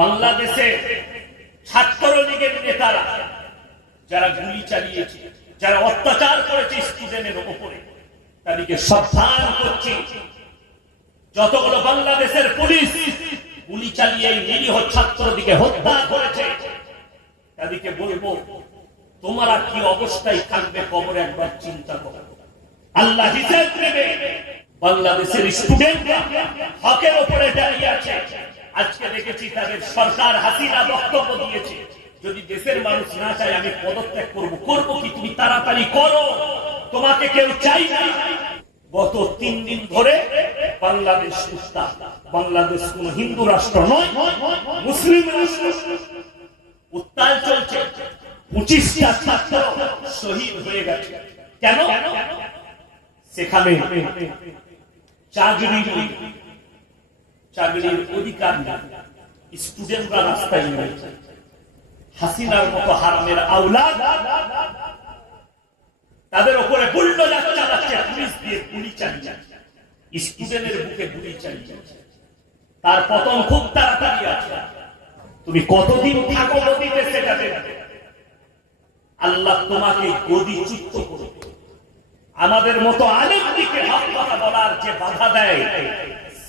বাংলাদেশে ছাত্রলীগের নেতারা যারা গুলি চালিয়েছে, যারা অত্যাচার করেছে স্টুডেন্টের উপরে, তাদেরকে সাবধান করছি। যতগুলো বাংলাদেশের পুলিশ গুলি চালিয়ে নিরীহ ছাত্রদিকে হত্যা করেছে, তাদেরকে বলব, তোমরা কি অবস্থায় থাকবে কবরে একবার চিন্তা করো। আল্লাহ হিসেব নেবে, বাংলাদেশের স্টুডেন্ট হকের উপরে দাঁড়িয়ে আছে। আজকে দেখেছি তাদের সরকার হাসিনা বক্তব্য দিয়েছে। যদি দেশের মানুষ না চায়, আমি পদত্যাগ করব। করব কি? তুমি তাড়াতাড়ি করো। তোমাকে কেউ চাই না। গত তিন দিন ধরে বাংলাদেশ উত্তাপ বাংলাদেশ কোন হিন্দু রাষ্ট্র নয়, মুসলিম উত্তাল চলছে। পঁচিশটা ছাত্র শহীদ হয়ে গেছে। কেন? সেখানে চাকরি চাকরির অধিকার স্টুডেন্টরা রাস্তায় নেমেছে হাসিনার মতো হারামের আউলা তাদের চালিয়ে। তার পতন খুব তাড়াতাড়ি তুমি কতদিন আল্লাহ তোমাকে গদি চুক্ত করবে। আমাদের মতো আলেম দিকে কথা বলার যে বাধা দেয়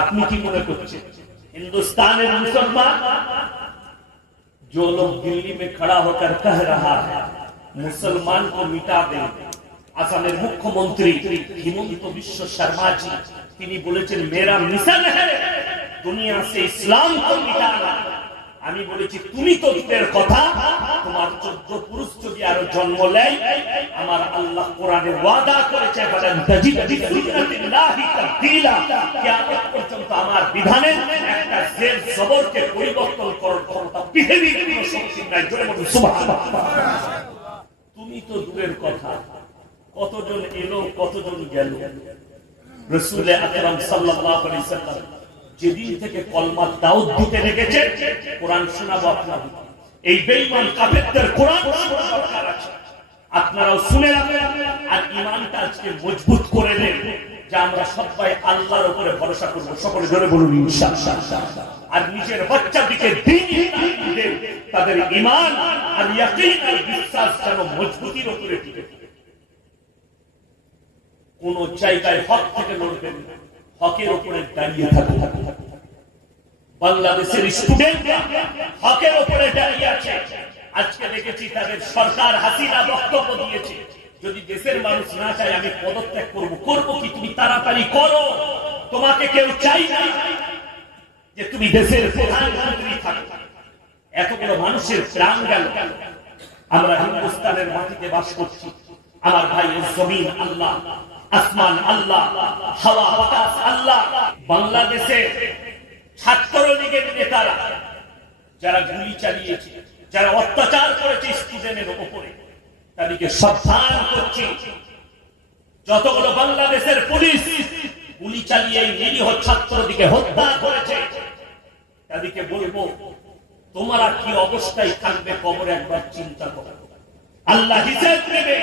আপনি কি মনে করছেন हिंदुस्तान मुसलमान जो लोग दिल्ली में खड़ा होकर कह रहा है मुसलमान को मिटा देंगे আসামের মুখ্যমন্ত্রী হিমন্ত বিশ্ব শর্মাজি তিনি বলেছেন মেরা মিশন হ্যাঁ দুনিয়া সে ইসলাম কো মিটানা আমি বলেছি তুমি তো দূরের কথা তোমার চোদ্দ পুরুষ যদি আরো জন্ম নেয় আমার আল্লাহ কোরআনে ওয়াদা করেছে বলেন তাজিদ বিসুন্নাতিল্লাহি তাবদীলা কিয়ামত পর্যন্ত আমার বিধানের একটা জবরকে পরিবর্তন তুমি তো দূরের কথা। কতজন এলো, কতজন গেল? রসুল আকরাম যেদিন থেকে কলমা দাউদ দিতে কোরআন শোনাবো আপনাদের। এই আপনারাও শুনে রাখবেন আর ইমানটা আজকে মজবুত করে নেন। যে আমরা সবাই আল্লাহর উপরে ভরসা করব, সকলে জোরে বলুন আর নিজের বাচ্চাদিকে তাদের ইমান আর বিশ্বাস যেন মজবুতির উপরে টিকে কোন জায়গায় হক থেকে লড়বেন হকের উপরে দাঁড়িয়ে থাকো বাংলাদেশের স্টুডেন্ট হকের উপরে দাঁড়িয়ে আছে। আজকে দেখেছি তাদের সরকার হাসিনা বক্তব্য দিয়েছে। যদি দেশের মানুষ না চায়, আমি পদত্যাগ করব। করব কি? তুমি তাড়াতাড়ি করো। তোমাকে কেউ চাই না যে তুমি দেশের প্রধানমন্ত্রী থাকো। এতগুলো মানুষের প্রাণ গেল। আমরা হিন্দুস্তানের মাটিতে বাস করছি। আমার ভাই জমিন আল্লাহ, আসমান আল্লাহ, হাওয়া, বাতাস আল্লাহ। বাংলাদেশে ছাত্রলীগের নেতারা, যারা গুলি চালিয়েছে, যারা অত্যাচার করেছে স্টুডেন্টের উপরে তাদেরকে সাবধান করছি। যতগুলো বাংলাদেশের পুলিশ গুলি চালিয়ে নিরীহ ছাত্রদিকে হত্যা করেছে, তাদেরকে বলব, তোমরা কি অবস্থায় থাকবে কবর একবার চিন্তা করো। আল্লাহ হিসেবে